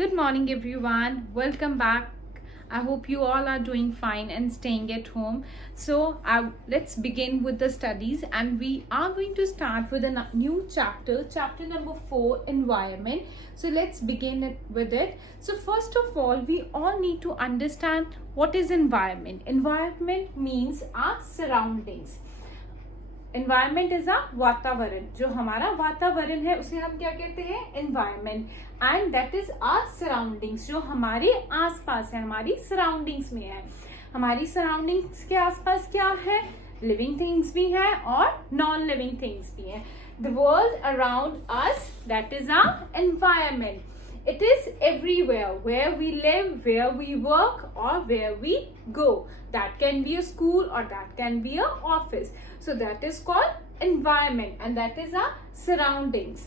Good morning, everyone. Welcome back. I hope you all are doing fine and staying at home. Let's begin with the studies, and we are going to start with a new chapter number 4, environment. So, let's begin with it. So, first of all, we all need to understand what is environment. Environment means our surroundings. Environment is a वातावरण. जो हमारा वातावरण है उसे हम क्या कहते हैं? Environment. And that is our surroundings. जो हमारे आसपास है, हमारी सराउंडिंग्स में है. हमारी सराउंडिंग्स के आसपास क्या है? लिविंग थिंग्स भी है और नॉन लिविंग थिंग्स भी है. The world around us, that is our environment. It is everywhere, where we live, where we work, or where we go. That can be a school or that can be a office. So that is called environment, and that is our surroundings.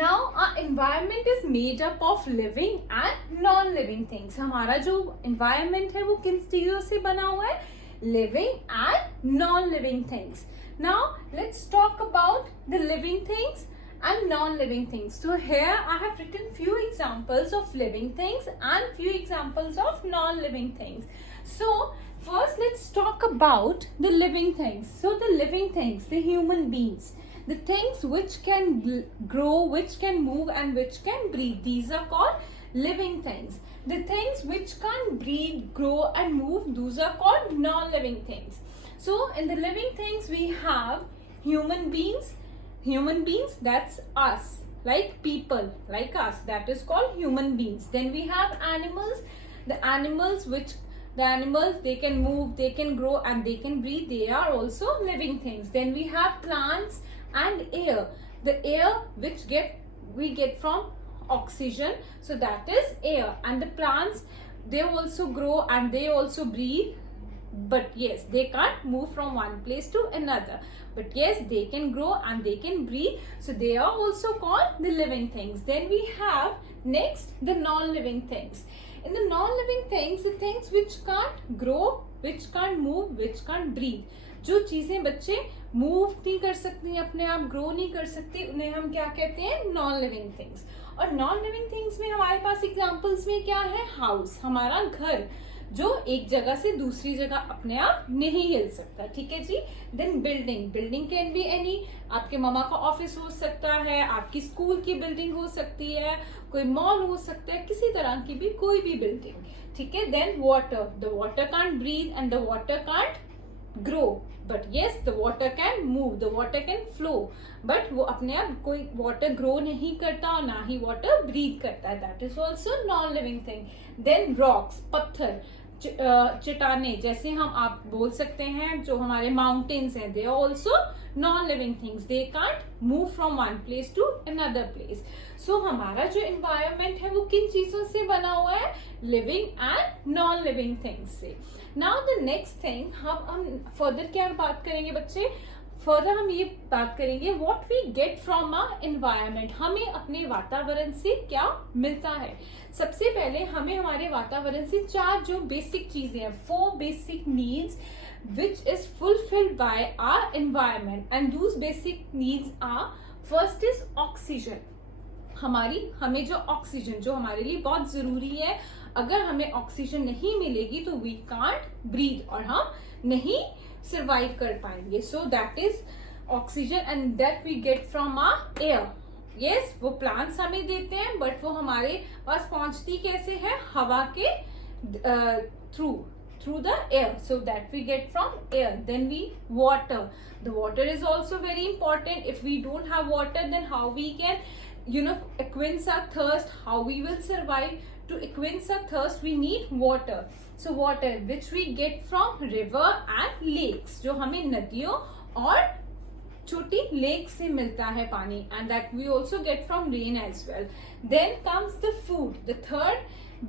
Now our environment is made up of living and non-living things. हमारा जो environment है वो किन चीजों से बना हुआ है? Living and non-living things. Now let's talk about the living things and non-living things. So here I have written few examples of living things and few examples of non-living things. So first let's talk about the living things. So the living things, the human beings, the things which can grow, which can move and which can breathe, these are called living things. The things which can't breathe, grow and move, those are called non-living things. So in the living things we have human beings. Human beings, that's us, like people, like us, that is called human beings. Then we have animals. The animals they can move, they can grow and they can breathe. They are also living things. Then we have plants and air. The air which we get from oxygen, so that is air. And the plants, they also grow and they also breathe. But yes, they can't move from one place to another. But yes, they can grow and they can breathe. So they are also called the living things. Then we have next the non-living things. In the non-living things, the things which can't grow, which can't move, which can't breathe. जो चीजें बच्चे move नहीं कर सकती, अपने आप grow नहीं कर सकती, उन्हें हम क्या कहते हैं? Non living things. और नॉन लिविंग थिंग्स में हमारे पास एग्जांपल्स में क्या है? हाउस, हमारा घर, जो एक जगह से दूसरी जगह अपने आप नहीं हिल सकता. ठीक है जी. Then building can be any. आपके मामा का ऑफिस हो सकता है, आपकी स्कूल की बिल्डिंग हो सकती है, कोई मॉल हो सकता है, किसी तरह की भी कोई भी बिल्डिंग. ठीक है. Then water, the water can't breathe and the water can't grow, but yes the water can move, the water can flow, but वो अपने आप कोई वाटर ग्रो नहीं करता और ना ही वाटर ब्रीथ करता है. That is also non living thing. Then rocks, पत्थर, चट्टाने, जैसे हम आप बोल सकते हैं जो हमारे माउंटेन्स हैं, they are also non living things. They can't move from one place to another place. So हमारा जो एनवायरमेंट है वो किन चीजों से बना हुआ है? Living and non living things से. नाउ द नेक्स्ट थिंग, हम फर्दर क्या बात करेंगे बच्चे? फर्दर हम ये बात करेंगे what we get from our environment. हमें अपने वातावरण से क्या मिलता है? सबसे पहले हमें हमारे वातावरण से 4 जो बेसिक चीजें हैं, 4 basic needs which is fulfilled by our environment. And those basic needs are, first is oxygen. हमें जो ऑक्सीजन, जो हमारे लिए बहुत जरूरी है, अगर हमें ऑक्सीजन नहीं मिलेगी तो वी कांट ब्रीथ, और हम नहीं सर्वाइव कर पाएंगे. So that is oxygen and that we get from our air. Yes, वो प्लांट्स हमें देते हैं, बट वो हमारे पास पहुंचती कैसे है? हवा के through the air. So that we get from air. Then water. The water is also very important. If we don't have water, then how we can quench our thirst, how we will survive? To quench our thirst we need water. So water which we get from river and lakes, जो हमें नदियों और छोटी lake से मिलता है पानी, and that we also get from rain as well. Then comes the food, the third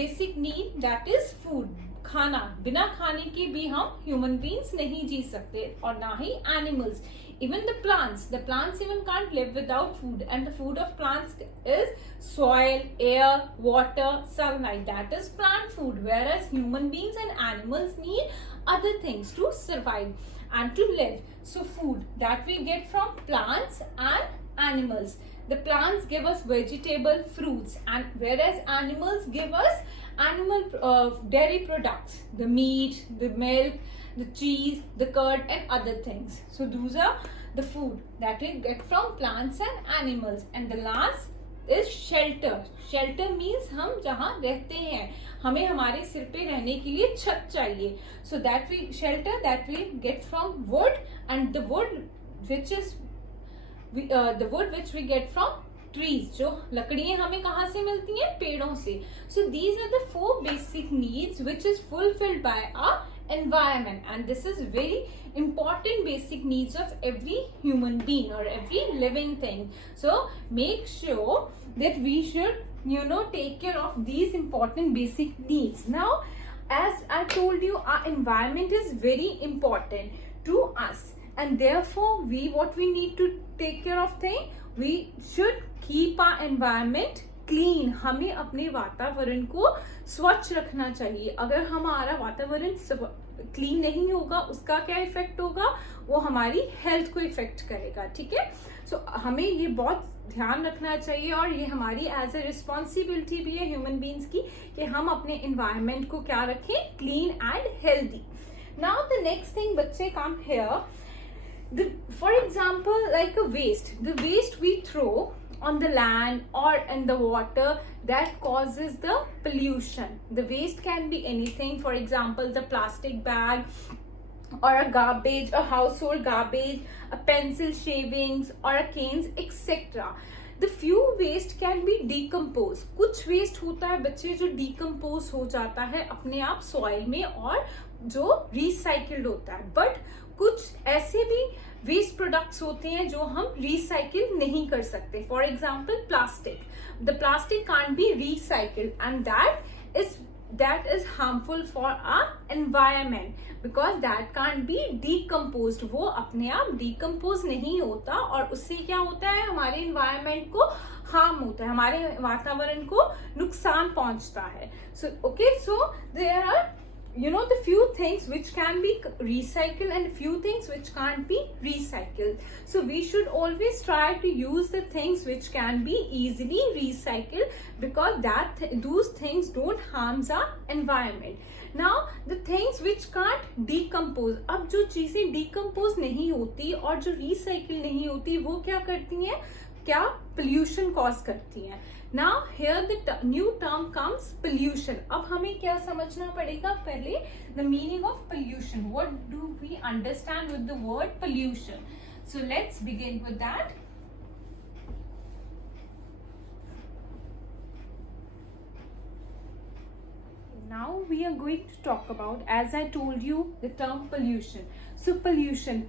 basic need, that is food. खाना, बिना खाने के भी हम ह्यूमन बीइंग्स नहीं जी सकते, और ना ही animals. Even the plants even can't live without food, and the food of plants is soil, air, water, sunlight. That is plant food, whereas human beings and animals need other things to survive and to live. So food that we get from plants and animals. The plants give us vegetable, fruits, and whereas animals give us animal dairy products, the meat, the milk, the cheese, the curd, and other things. So those are the food that we get from plants and animals. And the last is shelter. Shelter means हम जहाँ रहते हैं, हमें हमारे सिर पे रहने के लिए छत चाहिए. So that we shelter that we get from wood, and the wood which is the wood which we get from trees. जो लकड़ियाँ हमें कहाँ से मिलती हैं? पेड़ों से. So these are the 4 basic needs which is fulfilled by our environment, and this is very important basic needs of every human being or every living thing. So make sure that we should take care of these important basic needs. Now, as I told you, our environment is very important to us, and therefore what we need to take care of thing, we should keep our environment clean. हमें अपने वातावरण को स्वच्छ रखना चाहिए. अगर हमारा वातावरण क्लीन नहीं होगा, उसका क्या इफेक्ट होगा? वो हमारी हेल्थ को इफेक्ट करेगा. ठीक है. सो हमें ये बहुत ध्यान रखना चाहिए, और ये हमारी एज ए रिस्पॉन्सिबिलिटी भी है ह्यूमन बींग्स की कि हम अपने एनवायरमेंट को क्या रखें? Clean and healthy. Now the next thing बच्चे come here. For example, like a waste, the waste we throw on the land or in the water, that causes the pollution. The waste can be anything. For example, the plastic bag or a garbage, a household garbage, a pencil shavings or a canes, etc. The few waste can be decomposed. कुछ waste होता है बच्चे जो decompose हो जाता है अपने आप soil में और जो recycled होता है. But कुछ ऐसे भी वेस्ट प्रोडक्ट्स होते हैं जो हम रिसाइकिल नहीं कर सकते. For example plastic. The plastic can't be recycled, and that is harmful for our environment because that can't be decomposed. वो अपने आप decompose नहीं होता, और उससे क्या होता है? हमारे environment को harm होता है, हमारे वातावरण को नुकसान पहुंचता है. So there are the few things which can be recycled and few things which can't be recycled. So we should always try to use the things which can be easily recycled, because those things don't harm our environment. Now the things which can't decompose, अब जो चीजें decompose नहीं होती और जो recycle नहीं होती, वो क्या करती हैं? क्या pollution cause करती हैं. Now here the new term comes pollution. अब हमें क्या समझना पड़ेगा? पहले the meaning of pollution. What do we understand with the word pollution? So let's begin with that. Now we are going to talk about, as I told you, the term pollution. So pollution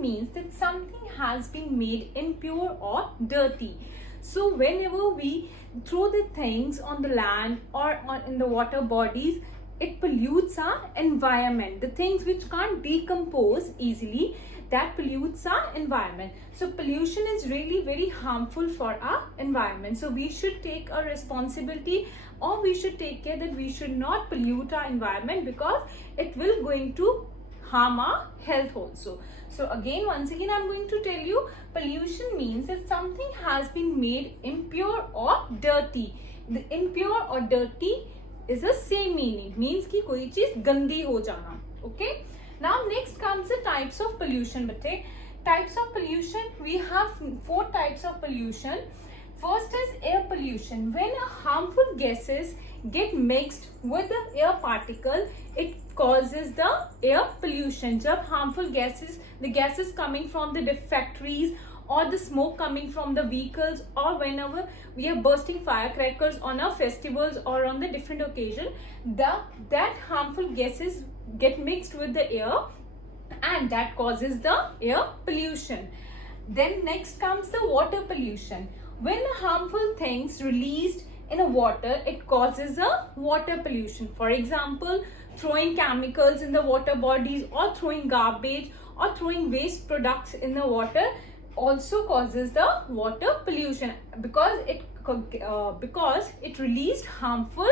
means that something has been made impure or dirty. So whenever we throw the things on the land or in the water bodies, it pollutes our environment. The things which can't decompose easily, that pollutes our environment. So pollution is really very harmful for our environment. So we should take a responsibility, or we should take care that we should not pollute our environment, because it will going to harm our health also. So again, once again, I'm going to tell you, pollution means that something has been made impure or dirty. The impure or dirty is the same meaning. Means कि कोई चीज गंदी हो जाना. Okay. Now next comes the types of pollution. बच्चे, types of pollution, we have 4 types of pollution. First is air pollution. When harmful gases get mixed with the air particle, it causes the air pollution. जब harmful gases, the gases coming from the factories or the smoke coming from the vehicles, or whenever we are bursting firecrackers on our festivals or on the different occasion, that harmful gases get mixed with the air, and that causes the air pollution. Then next comes the water pollution. When harmful things released in a water, it causes a water pollution. For example, throwing chemicals in the water bodies, or throwing garbage, or throwing waste products in the water also causes the water pollution, because it released harmful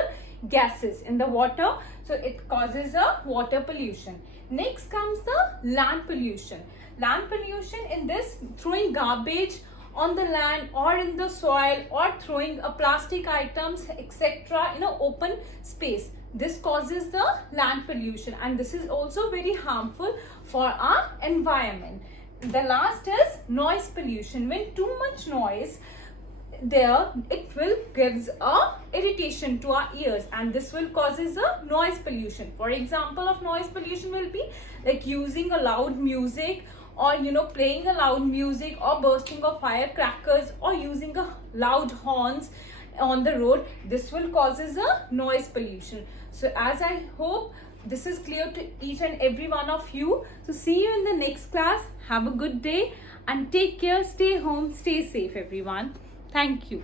gases in the water, so it causes a water pollution. Next comes the land pollution. Land pollution, in this, throwing garbage on the land or in the soil, or throwing plastic items etc in an open space. This causes the land pollution, and this is also very harmful for our environment. The last is noise pollution. When too much noise there, it will gives a irritation to our ears, and this will causes a noise pollution. For example of noise pollution will be like using a loud music, or playing a loud music, or bursting of firecrackers, or using a loud horns on the road. This will causes a noise pollution. So as I hope this is clear to each and every one of you. So see you in the next class. Have a good day and take care. Stay home, stay safe everyone. Thank you.